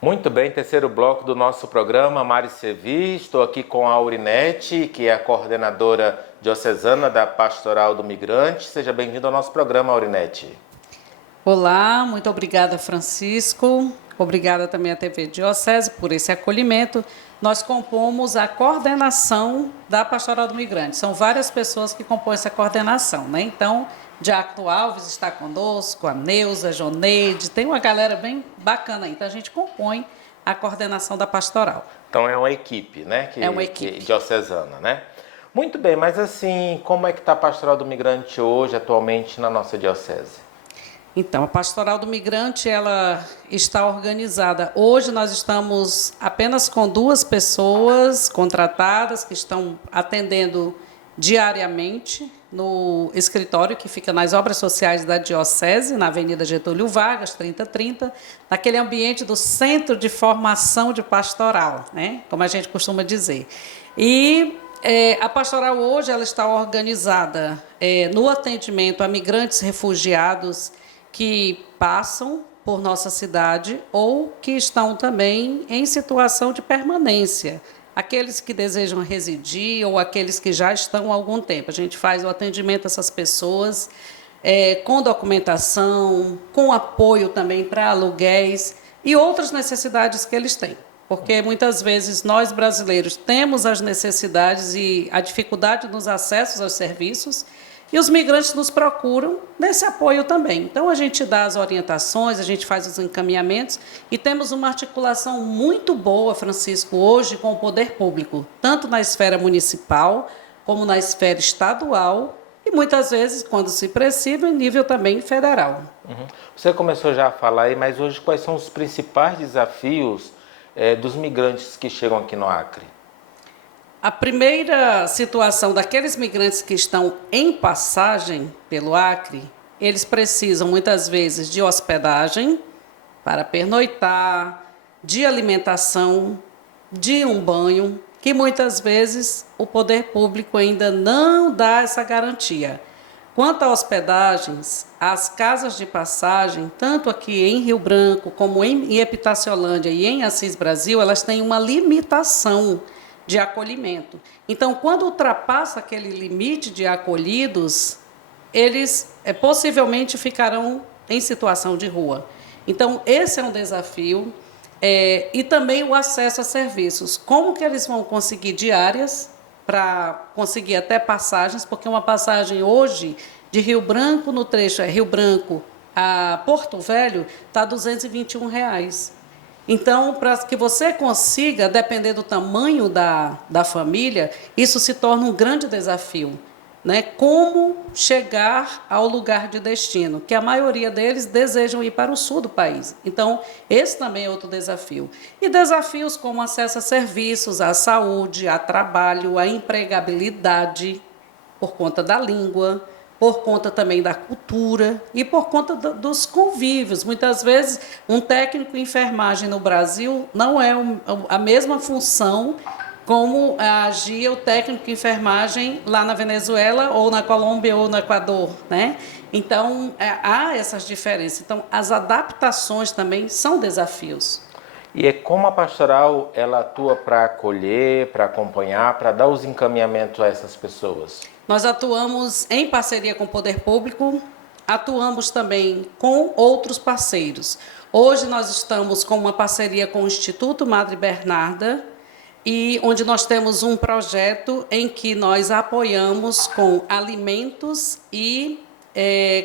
Muito bem, terceiro bloco do nosso programa, Mari Sevi. Estou aqui com a Aurinete, que é a coordenadora diocesana da Pastoral do Migrante. Seja bem-vindo ao nosso programa, Aurinete. Olá, muito obrigada, Francisco. Obrigada também à TV Diocese por esse acolhimento. Nós compomos a coordenação da Pastoral do Migrante. São várias pessoas que compõem essa coordenação, né? Então, Diácono Alves está conosco, a Neuza, a Joneide, tem uma galera bem bacana aí. Então, a gente compõe a coordenação da pastoral. Então, é uma equipe, né? É uma equipe. Diocesana, né? Muito bem, mas assim, como é que está a Pastoral do Migrante hoje, atualmente, na nossa diocese? Então, a Pastoral do Migrante, ela está organizada. Hoje nós estamos apenas com 2 pessoas contratadas que estão atendendo diariamente no escritório que fica nas obras sociais da Diocese, na Avenida Getúlio Vargas, 3030, naquele ambiente do Centro de Formação de Pastoral, né? Como a gente costuma dizer. E a pastoral hoje ela está organizada no atendimento a migrantes refugiados que passam por nossa cidade ou que estão também em situação de permanência. Aqueles que desejam residir ou aqueles que já estão há algum tempo. A gente faz o atendimento a essas pessoas com documentação, com apoio também para aluguéis e outras necessidades que eles têm. Porque muitas vezes nós brasileiros temos as necessidades e a dificuldade nos acessos aos serviços e os migrantes nos procuram nesse apoio também. Então, a gente dá as orientações, a gente faz os encaminhamentos e temos uma articulação muito boa, Francisco, hoje com o poder público, tanto na esfera municipal como na esfera estadual e muitas vezes, quando se precisa, em nível também federal. Você começou já a falar aí, mas hoje quais são os principais desafios dos migrantes que chegam aqui no Acre? A primeira situação daqueles migrantes que estão em passagem pelo Acre, eles precisam muitas vezes de hospedagem para pernoitar, de alimentação, de um banho, que muitas vezes o poder público ainda não dá essa garantia. Quanto a hospedagens, as casas de passagem, tanto aqui em Rio Branco como em Epitaciolândia e em Assis Brasil, elas têm uma limitação de acolhimento. Então, quando ultrapassa aquele limite de acolhidos, eles possivelmente ficarão em situação de rua. Então, esse é um desafio. E também o acesso a serviços. Como que eles vão conseguir diárias para conseguir até passagens? Porque uma passagem hoje de Rio Branco, no trecho Rio Branco a Porto Velho, está R$ 221. Então, para que você consiga, depender do tamanho da família, isso se torna um grande desafio, né? Como chegar ao lugar de destino, que a maioria deles desejam ir para o sul do país. Então, esse também é outro desafio. E desafios como acesso a serviços, à saúde, a trabalho, a empregabilidade, por conta da língua, por conta também da cultura e por conta dos convívios. Muitas vezes, um técnico em enfermagem no Brasil não é a mesma função como agia o técnico em enfermagem lá na Venezuela, ou na Colômbia, ou no Equador, né? Então, há essas diferenças. Então, as adaptações também são desafios. E como a pastoral ela atua para acolher, para acompanhar, para dar os encaminhamentos a essas pessoas? Nós atuamos em parceria com o poder público, atuamos também com outros parceiros. Hoje nós estamos com uma parceria com o Instituto Madre Bernarda, e onde nós temos um projeto em que nós apoiamos com alimentos e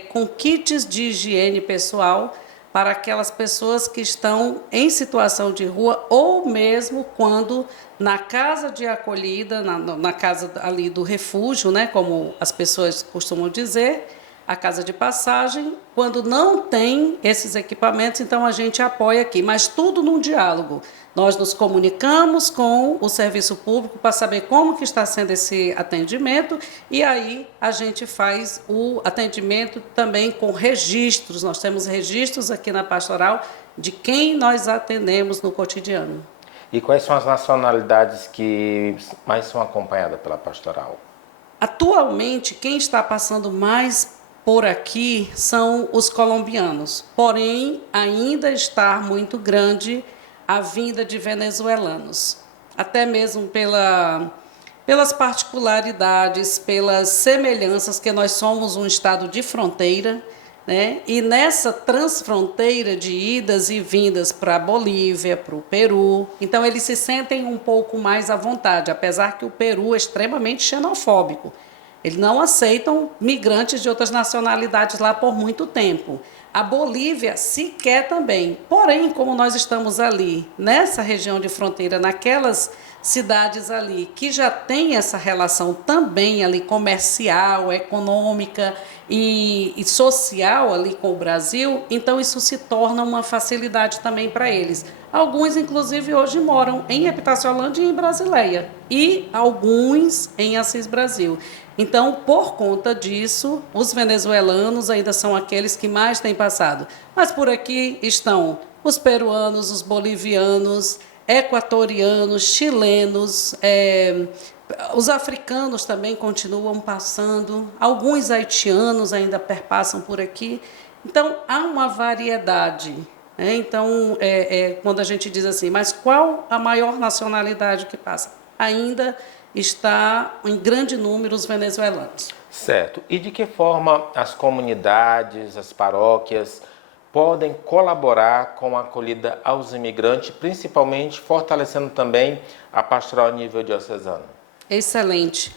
com kits de higiene pessoal para aquelas pessoas que estão em situação de rua ou mesmo quando na casa de acolhida, na casa ali do refúgio, né, como as pessoas costumam dizer, a casa de passagem, quando não tem esses equipamentos, então a gente apoia aqui, mas tudo num diálogo. Nós nos comunicamos com o serviço público para saber como que está sendo esse atendimento e aí a gente faz o atendimento também com registros. Nós temos registros aqui na pastoral de quem nós atendemos no cotidiano. E quais são as nacionalidades que mais são acompanhadas pela pastoral? Atualmente, quem está passando mais por aqui são os colombianos, porém ainda está muito grande a vinda de venezuelanos, até mesmo pelas particularidades, pelas semelhanças, que nós somos um estado de fronteira, né? E nessa transfronteira de idas e vindas para a Bolívia, para o Peru, então eles se sentem um pouco mais à vontade, apesar que o Peru é extremamente xenofóbico. Eles não aceitam migrantes de outras nacionalidades lá por muito tempo. A Bolívia sequer também. Porém, como nós estamos ali, nessa região de fronteira, naquelas cidades ali que já tem essa relação também ali comercial, econômica e social ali com o Brasil, então isso se torna uma facilidade também para eles. Alguns, inclusive, hoje moram em Epitaciolândia e em Brasileia, e alguns em Assis Brasil. Então, por conta disso, os venezuelanos ainda são aqueles que mais têm passado. Mas por aqui estão os peruanos, os bolivianos, equatorianos, chilenos, os africanos também continuam passando, alguns haitianos ainda perpassam por aqui. Então, há uma variedade. Então, quando a gente diz assim, mas qual a maior nacionalidade que passa? Ainda está em grande número os venezuelanos. Certo. E de que forma as comunidades, as paróquias podem colaborar com a acolhida aos imigrantes, principalmente fortalecendo também a pastoral a nível diocesano? Excelente.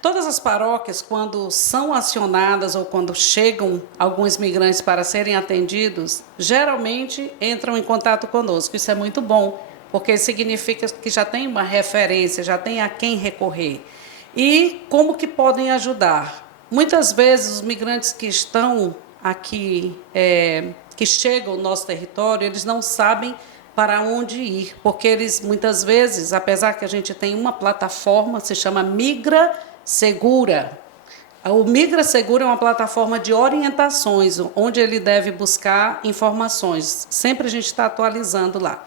Todas as paróquias, quando são acionadas ou quando chegam alguns migrantes para serem atendidos, geralmente entram em contato conosco. Isso é muito bom, porque significa que já tem uma referência, já tem a quem recorrer. E como que podem ajudar? Muitas vezes os migrantes que estão aqui, que chegam ao nosso território, eles não sabem para onde ir, porque eles muitas vezes, apesar que a gente tem uma plataforma, se chama Migra Segura. O Migra Segura é uma plataforma de orientações, onde ele deve buscar informações. Sempre a gente está atualizando lá.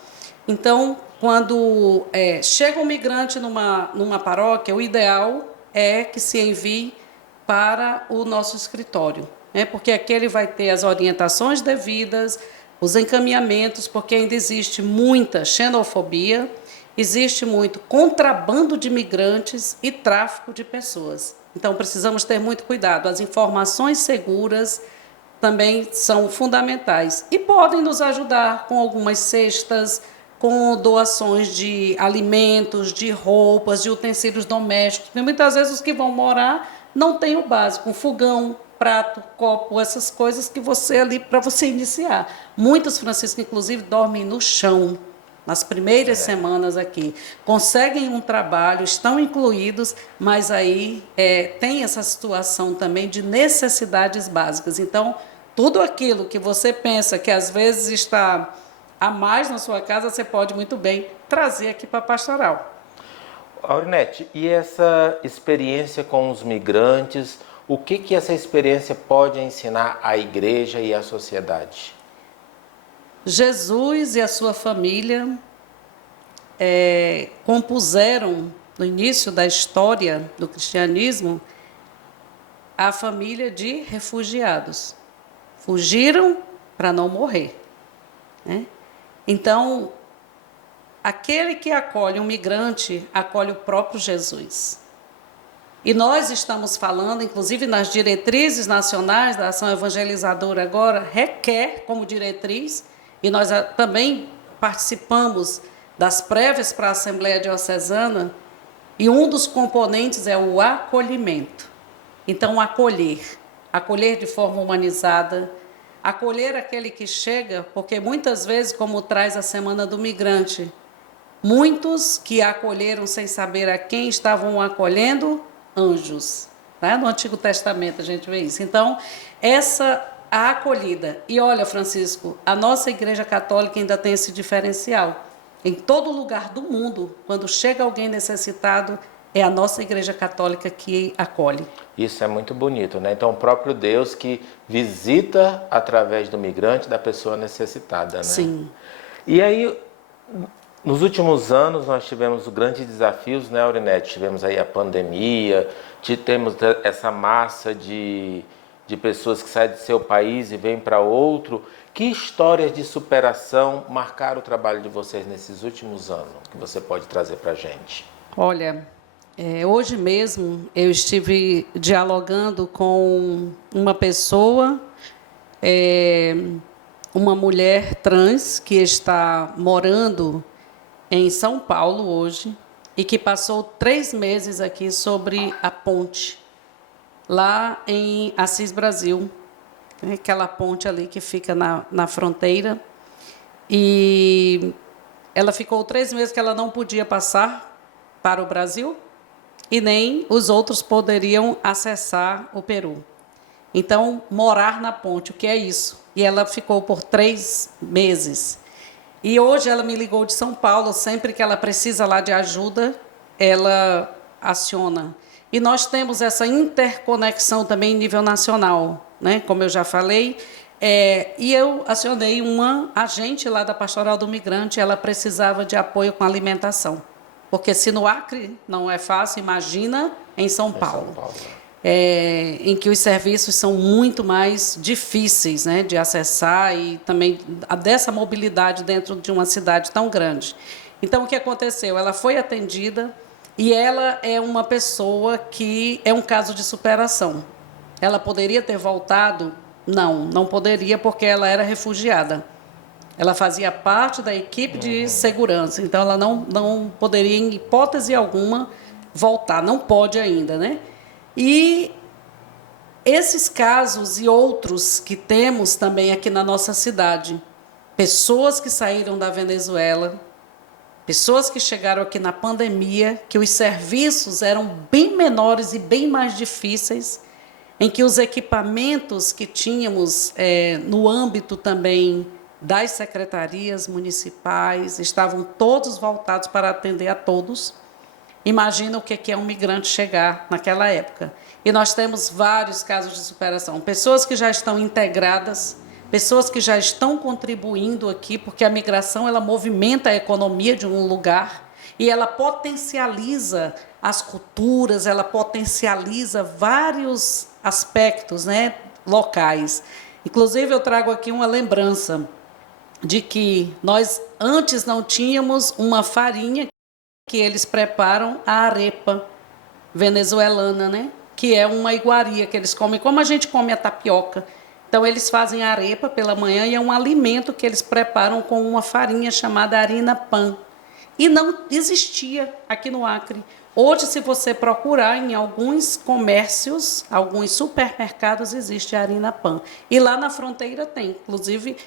Então, quando chega um migrante numa paróquia, o ideal é que se envie para o nosso escritório, porque aqui ele vai ter as orientações devidas, os encaminhamentos, porque ainda existe muita xenofobia, existe muito contrabando de migrantes e tráfico de pessoas. Então, precisamos ter muito cuidado. As informações seguras também são fundamentais e podem nos ajudar com algumas cestas, com doações de alimentos, de roupas, de utensílios domésticos. Porque muitas vezes os que vão morar não têm o básico, um fogão, prato, copo, essas coisas que você ali, para você iniciar. Muitos franciscanos, inclusive, dormem no chão nas primeiras semanas aqui. Conseguem um trabalho, estão incluídos, mas aí tem essa situação também de necessidades básicas. Então, tudo aquilo que você pensa que às vezes está a mais na sua casa, você pode muito bem trazer aqui para a pastoral. Aurinete, e essa experiência com os migrantes, o que essa experiência pode ensinar à igreja e à sociedade? Jesus e a sua família compuseram, no início da história do cristianismo, a família de refugiados. Fugiram para não morrer, Então, aquele que acolhe um migrante, acolhe o próprio Jesus. E nós estamos falando, inclusive nas diretrizes nacionais da ação evangelizadora agora, requer como diretriz, e nós também participamos das prévias para a Assembleia Diocesana, e um dos componentes é o acolhimento. Então, acolher de forma humanizada, acolher aquele que chega, porque muitas vezes, como traz a Semana do Migrante, muitos que acolheram sem saber a quem estavam acolhendo, anjos. No Antigo Testamento a gente vê isso. Então, a acolhida. E olha, Francisco, a nossa Igreja Católica ainda tem esse diferencial. Em todo lugar do mundo, quando chega alguém necessitado, é a nossa Igreja Católica que acolhe. Isso é muito bonito, Então, o próprio Deus que visita através do migrante, da pessoa necessitada, Sim. E aí, nos últimos anos, nós tivemos grandes desafios, Aurinete? Tivemos aí a pandemia, temos essa massa de de pessoas que saem do seu país e vêm para outro. Que histórias de superação marcaram o trabalho de vocês nesses últimos anos, que você pode trazer para a gente? Olha, hoje mesmo eu estive dialogando com uma pessoa, uma mulher trans que está morando em São Paulo hoje e que passou 3 meses aqui sobre a ponte, lá em Assis Brasil, né? Aquela ponte ali que fica na fronteira. E ela ficou 3 meses que ela não podia passar para o Brasil e nem os outros poderiam acessar o Peru. Então, morar na ponte, o que é isso? E ela ficou por 3 meses. E hoje ela me ligou de São Paulo, sempre que ela precisa lá de ajuda, ela aciona. E nós temos essa interconexão também em nível nacional, né? Como eu já falei. E eu acionei uma agente lá da Pastoral do Migrante, ela precisava de apoio com alimentação. Porque se no Acre não é fácil, imagina em São Paulo. Em que os serviços são muito mais difíceis, né, de acessar e também dessa mobilidade dentro de uma cidade tão grande. Então, o que aconteceu? Ela foi atendida e ela é uma pessoa que é um caso de superação. Ela poderia ter voltado? Não poderia, porque ela era refugiada. Ela fazia parte da equipe de segurança, então ela não poderia, em hipótese alguma, voltar. Não pode ainda, né? E esses casos e outros que temos também aqui na nossa cidade, pessoas que saíram da Venezuela, pessoas que chegaram aqui na pandemia, que os serviços eram bem menores e bem mais difíceis, em que os equipamentos que tínhamos no âmbito também das secretarias municipais estavam todos voltados para atender a todos. Imagina o que é um migrante chegar naquela época. E nós temos vários casos de superação. Pessoas que já estão integradas, pessoas que já estão contribuindo aqui, porque a migração ela movimenta a economia de um lugar e ela potencializa as culturas, ela potencializa vários aspectos, né, locais. Inclusive, eu trago aqui uma lembrança de que nós antes não tínhamos uma farinha que eles preparam a arepa venezuelana, né? Que é uma iguaria que eles comem, como a gente come a tapioca. Então, eles fazem a arepa pela manhã e é um alimento que eles preparam com uma farinha chamada harina pan. E não existia aqui no Acre. Hoje, se você procurar em alguns comércios, alguns supermercados, existe a harina pan. E lá na fronteira tem. Inclusive,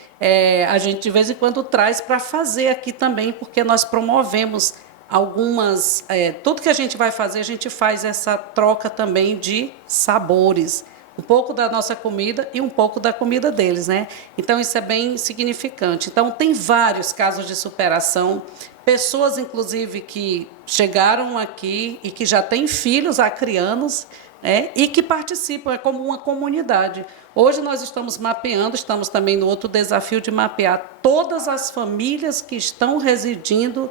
a gente de vez em quando traz para fazer aqui também, porque nós promovemos algumas... tudo que a gente vai fazer, a gente faz essa troca também de sabores. Um pouco da nossa comida e um pouco da comida deles, né? Então, isso é bem significante. Então, tem vários casos de superação. Pessoas, inclusive, que chegaram aqui e que já têm filhos acrianos, né, e que participam, é como uma comunidade. Hoje nós estamos mapeando, estamos também no outro desafio de mapear todas as famílias que estão residindo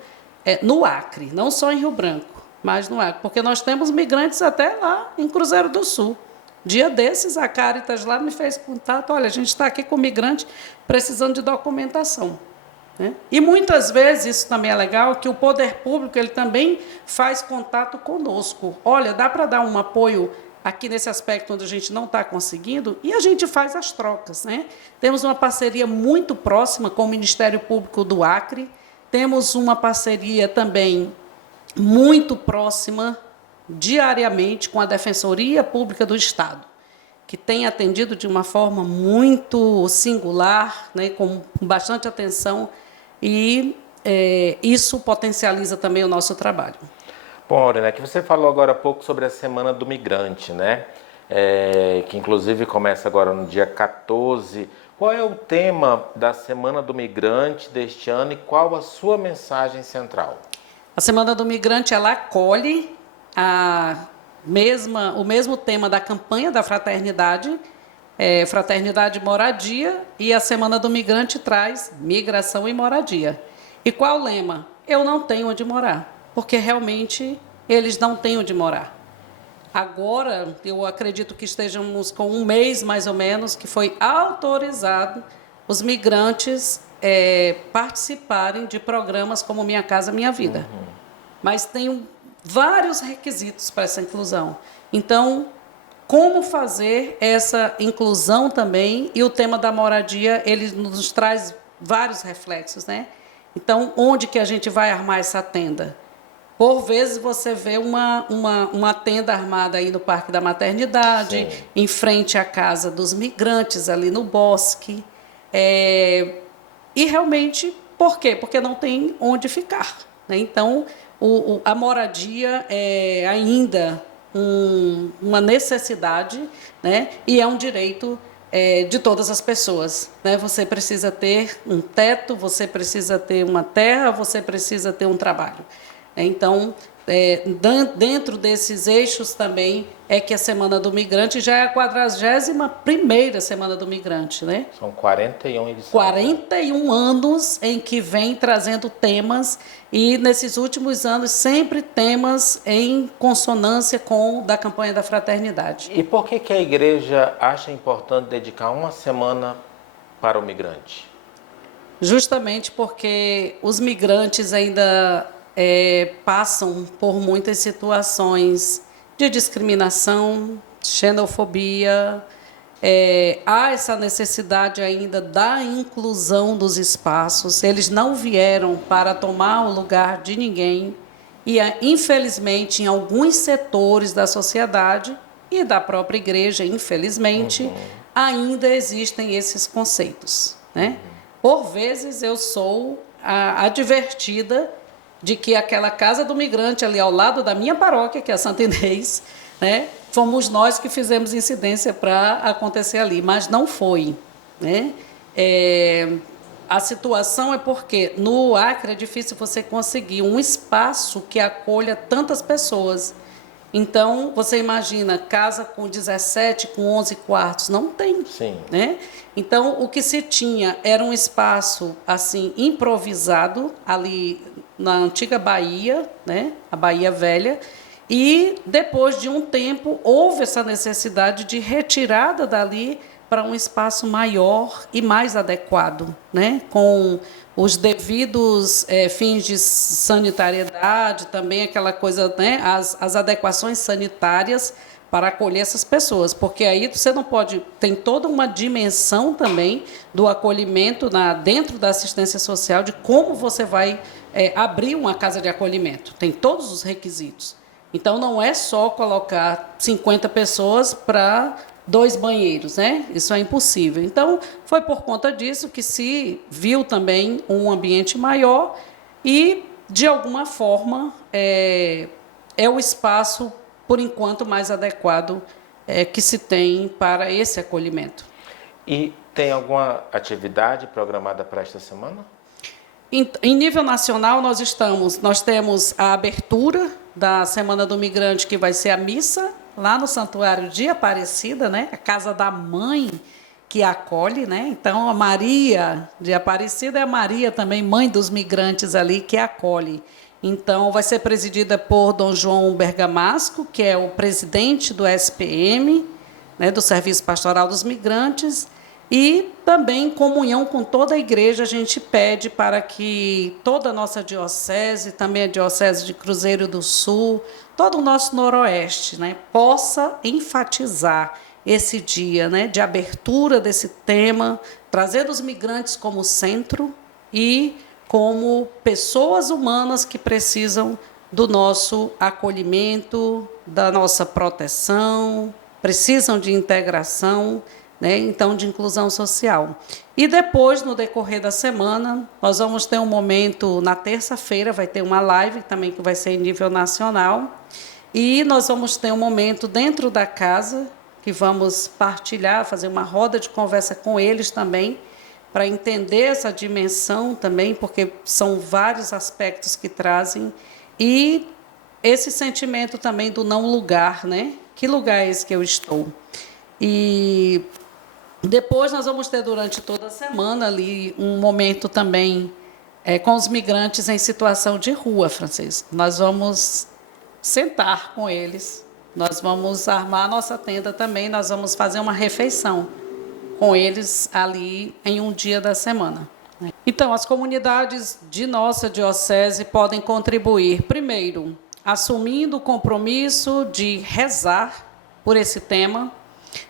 no Acre, não só em Rio Branco, mas no Acre, porque nós temos migrantes até lá em Cruzeiro do Sul. Dia desses, a Caritas lá me fez contato, olha, a gente está aqui com migrante precisando de documentação. Né? E muitas vezes, isso também é legal, que o poder público ele também faz contato conosco. Olha, dá para dar um apoio aqui nesse aspecto onde a gente não está conseguindo, e a gente faz as trocas. Né? Temos uma parceria muito próxima com o Ministério Público do Acre, temos uma parceria também muito próxima, diariamente, com a Defensoria Pública do Estado, que tem atendido de uma forma muito singular, né, com bastante atenção, e isso potencializa também o nosso trabalho. Bom, Aurina, que você falou agora há pouco sobre a Semana do Migrante, né? Que inclusive começa agora no dia 14. Qual é o tema da Semana do Migrante deste ano e qual a sua mensagem central? A Semana do Migrante ela acolhe o mesmo tema da campanha da fraternidade, Fraternidade e Moradia, e a Semana do Migrante traz migração e moradia. E qual o lema? Eu não tenho onde morar, porque realmente eles não têm onde morar. agora, eu acredito que estejamos com um mês, mais ou menos, que foi autorizado os migrantes participarem de programas como Minha Casa Minha Vida. Mas tem vários requisitos para essa inclusão. Então, como fazer essa inclusão também? E o tema da moradia, ele nos traz vários reflexos, né? Então, onde que a gente vai armar essa tenda? Por vezes você vê uma tenda armada aí no Parque da Maternidade, Sim. em frente à casa dos migrantes, ali no bosque. E realmente, por quê? Porque não tem onde ficar, né? Então, a moradia é ainda uma necessidade, né? E é um direito de todas as pessoas, né? Você precisa ter um teto, você precisa ter uma terra, você precisa ter um trabalho. Então, dentro desses eixos também é que a Semana do Migrante já é a 41ª Semana do Migrante, né? São 41 edições. 41 anos em que vem trazendo temas e, nesses últimos anos, sempre temas em consonância com da campanha da fraternidade. E por que a igreja acha importante dedicar uma semana para o migrante? Justamente porque os migrantes ainda passam por muitas situações de discriminação, xenofobia. Há essa necessidade ainda da inclusão dos espaços. Eles não vieram para tomar o lugar de ninguém e, infelizmente, em alguns setores da sociedade e da própria igreja, infelizmente, ainda existem esses conceitos, né? Por vezes eu sou advertida de que aquela casa do migrante ali ao lado da minha paróquia, que é a Santa Inês, né, fomos nós que fizemos incidência para acontecer ali, mas não foi, né? A situação é porque no Acre é difícil você conseguir um espaço que acolha tantas pessoas. Então, você imagina, casa com 17, com 11 quartos, não tem. Sim. Né? Então, o que se tinha era um espaço assim improvisado ali na antiga Bahia, né? A Bahia Velha, e depois de um tempo houve essa necessidade de retirada dali para um espaço maior e mais adequado, né? Com os devidos fins de sanitariedade, também aquela coisa, né? As adequações sanitárias para acolher essas pessoas, porque aí você não pode, tem toda uma dimensão também do acolhimento dentro da assistência social, de como você vai abrir uma casa de acolhimento, tem todos os requisitos. Então, não é só colocar 50 pessoas para 2 banheiros, né? Isso é impossível. Então, foi por conta disso que se viu também um ambiente maior e, de alguma forma, é o espaço, por enquanto, mais adequado que se tem para esse acolhimento. E tem alguma atividade programada para esta semana? Em nível nacional, nós temos a abertura da Semana do Migrante, que vai ser a missa lá no Santuário de Aparecida, né? A casa da mãe que acolhe, né? Então, a Maria de Aparecida é a Maria também, mãe dos migrantes ali, que acolhe. Então, vai ser presidida por Dom João Bergamasco, que é o presidente do SPM, né, do Serviço Pastoral dos Migrantes, e também, em comunhão com toda a igreja, a gente pede para que toda a nossa diocese, também a Diocese de Cruzeiro do Sul, todo o nosso noroeste, né, possa enfatizar esse dia, né, de abertura desse tema, trazendo os migrantes como centro e como pessoas humanas que precisam do nosso acolhimento, da nossa proteção, precisam de integração, né? Então, de inclusão social. E depois, no decorrer da semana, nós vamos ter um momento, na terça-feira, vai ter uma live também que vai ser em nível nacional, e nós vamos ter um momento dentro da casa, que vamos partilhar, fazer uma roda de conversa com eles também, para entender essa dimensão também, porque são vários aspectos que trazem, e esse sentimento também do não lugar, né? Que lugar é esse que eu estou? E depois nós vamos ter, durante toda a semana, ali um momento também com os migrantes em situação de rua, Francisco. Nós vamos sentar com eles, nós vamos armar a nossa tenda também, nós vamos fazer uma refeição com eles ali em um dia da semana. Então, as comunidades de nossa diocese podem contribuir, primeiro, assumindo o compromisso de rezar por esse tema,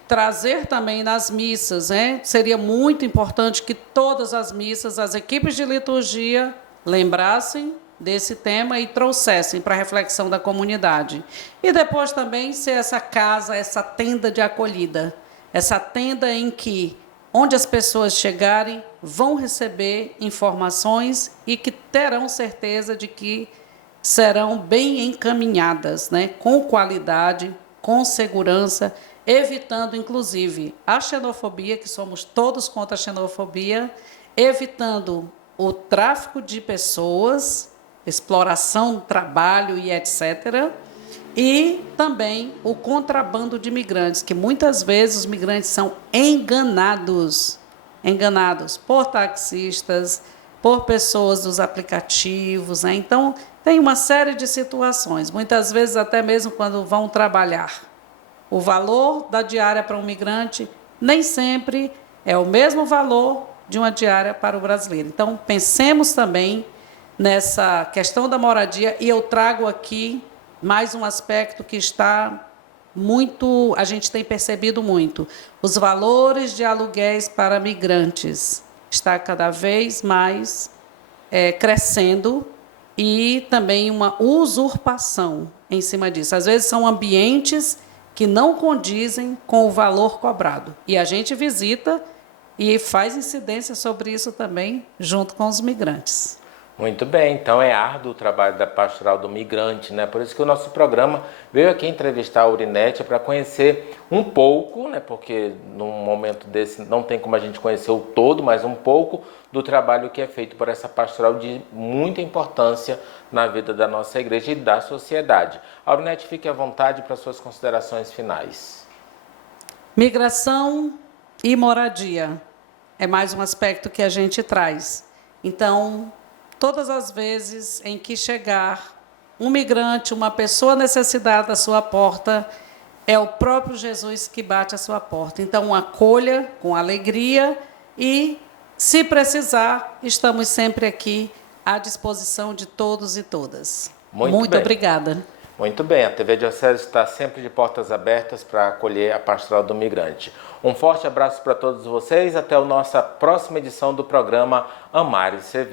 trazer também nas missas, seria muito importante que todas as missas, as equipes de liturgia, lembrassem desse tema e trouxessem para a reflexão da comunidade. E depois também ser essa casa, essa tenda de acolhida, essa tenda em que, onde as pessoas chegarem, vão receber informações e que terão certeza de que serão bem encaminhadas, com qualidade, com segurança, evitando, inclusive, a xenofobia, que somos todos contra a xenofobia, evitando o tráfico de pessoas, exploração do trabalho e etc., e também o contrabando de migrantes, que muitas vezes os migrantes são enganados por taxistas, por pessoas dos aplicativos, Então, tem uma série de situações, muitas vezes até mesmo quando vão trabalhar. O valor da diária para um migrante nem sempre é o mesmo valor de uma diária para o brasileiro. Então, pensemos também nessa questão da moradia, e eu trago aqui mais um aspecto que está muito, a gente tem percebido muito, os valores de aluguéis para migrantes está cada vez mais crescendo, e também uma usurpação em cima disso. Às vezes são ambientes que não condizem com o valor cobrado, e a gente visita e faz incidência sobre isso também, junto com os migrantes. Muito bem, então é árduo o trabalho da Pastoral do Migrante, Por isso que o nosso programa veio aqui entrevistar a Aurinete para conhecer um pouco, Porque num momento desse não tem como a gente conhecer o todo, mas um pouco do trabalho que é feito por essa pastoral de muita importância na vida da nossa igreja e da sociedade. Aurinete, fique à vontade para suas considerações finais. Migração e moradia é mais um aspecto que a gente traz. Então, todas as vezes em que chegar um migrante, uma pessoa necessitada à sua porta, é o próprio Jesus que bate à sua porta. Então, acolha com alegria e, se precisar, estamos sempre aqui à disposição de todos e todas. Muito obrigada. Muito bem, a TV Diocese está sempre de portas abertas para acolher a Pastoral do Migrante. Um forte abraço para todos vocês, até a nossa próxima edição do programa Amar e Servir.